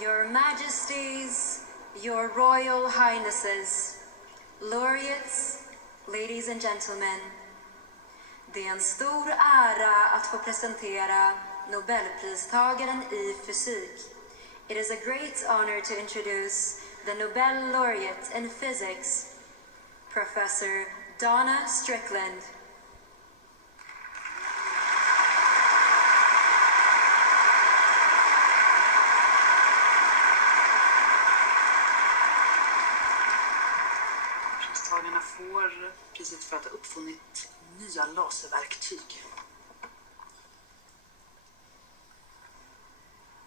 Your Majesties, Your Royal Highnesses, Laureates, Ladies and Gentlemen. Det är en stor ära att få presentera Nobelpristagaren i fysik. It is a great honor to introduce the Nobel laureate in physics, Professor Donna Strickland. Pristagarna får priset för att ha uppfunnit nya laserverktyg.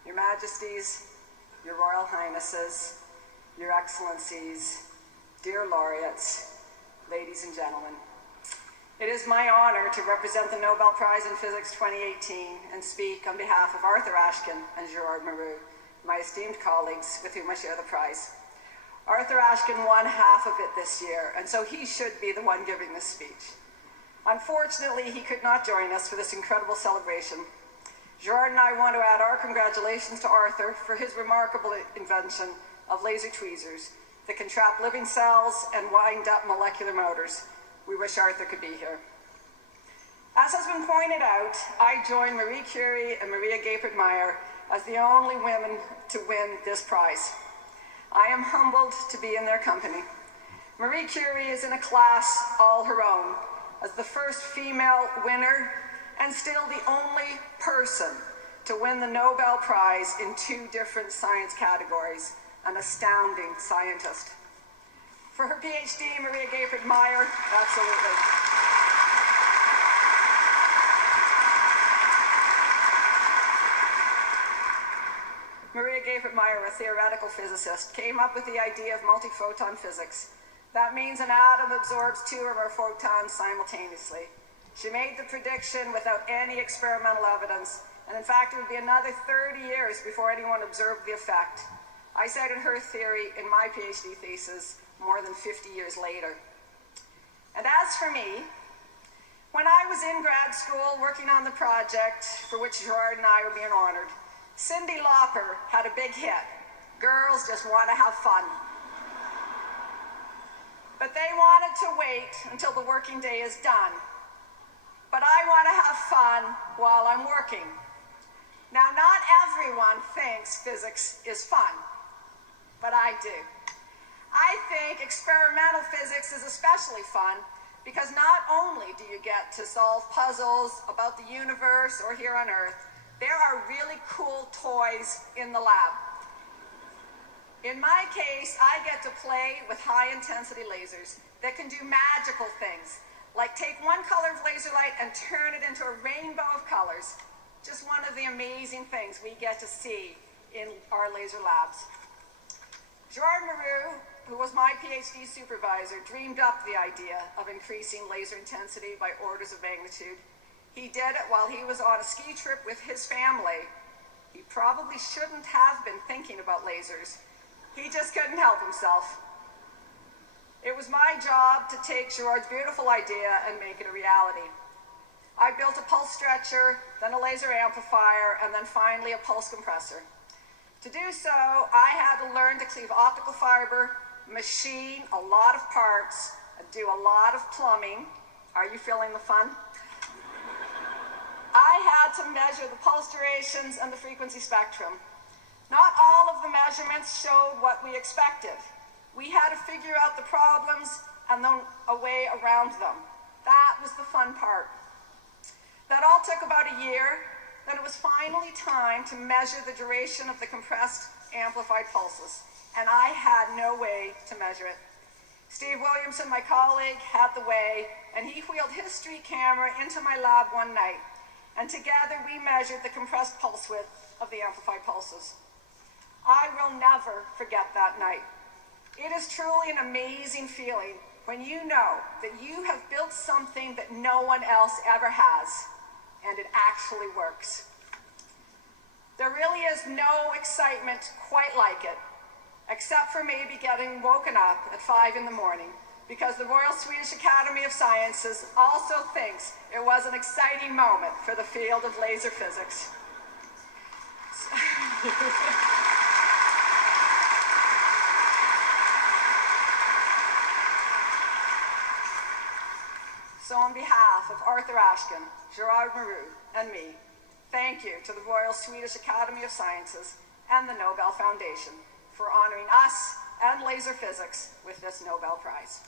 Your Majesties, Your Royal Highnesses, Your Excellencies, dear laureates, ladies and gentlemen. It is my honor to represent the Nobel Prize in Physics 2018 and speak on behalf of Arthur Ashkin and Gerard Mourou, my esteemed colleagues with whom I share the prize. Arthur Ashkin won half of it this year, and so he should be the one giving this speech. Unfortunately, he could not join us for this incredible celebration. Gerard and I want to add our congratulations to Arthur for his remarkable invention of laser tweezers that can trap living cells and wind up molecular motors. We wish Arthur could be here. As has been pointed out, I join Marie Curie and Maria Gayford-Meyer as the only women to win this prize. I am humbled to be in their company. Marie Curie is in a class all her own, as the first female winner and still the only person to win the Nobel Prize in 2 different science categories, an astounding scientist. For her PhD, Maria Gayford-Meyer, absolutely. Maria Gayford-Meyer, a theoretical physicist, came up with the idea of multiphoton physics. That means an atom absorbs 2 or more photons simultaneously. She made the prediction without any experimental evidence, and in fact it would be another 30 years before anyone observed the effect. I cited her theory in my PhD thesis more than 50 years later. And as for me, when I was in grad school working on the project for which Gerard and I were being honored, Cyndi Lauper had a big hit, Girls Just Want to Have Fun. But they wanted to wait until the working day is done. But I want to have fun while I'm working. Now, not everyone thinks physics is fun, but I do. I think experimental physics is especially fun because not only do you get to solve puzzles about the universe or here on Earth, there are really cool toys in the lab. In my case, I get to play with high-intensity lasers that can do magical things, like take one color of laser light and turn it into a rainbow of colors. Just one of the amazing things we get to see in our laser labs. Gerard Mourou, who was my PhD supervisor, dreamed up the idea of increasing laser intensity by orders of magnitude. He did it while he was on a ski trip with his family. He probably shouldn't have been thinking about lasers. He just couldn't help himself. It was my job to take Gerard's beautiful idea and make it a reality. I built a pulse stretcher, then a laser amplifier, and then finally a pulse compressor. To do so, I had to learn to cleave optical fiber, machine a lot of parts, and do a lot of plumbing. Are you feeling the fun? I had to measure the pulse durations and the frequency spectrum. Not all of the measurements showed what we expected. We had to figure out the problems and then a way around them. That was the fun part. That all took about a year. Then it was finally time to measure the duration of the compressed amplified pulses. And I had no way to measure it. Steve Williamson, my colleague, had the way, and he wheeled his street camera into my lab one night. And together we measured the compressed pulse width of the amplified pulses. I will never forget that night. It is truly an amazing feeling when you know that you have built something that no one else ever has, and it actually works. There really is no excitement quite like it, except for maybe getting woken up at 5 in the morning, because the Royal Swedish Academy of Sciences also thinks it was an exciting moment for the field of laser physics. So on behalf of Arthur Ashkin, Gerard Mourou, and me, thank you to the Royal Swedish Academy of Sciences and the Nobel Foundation for honoring us and laser physics with this Nobel Prize.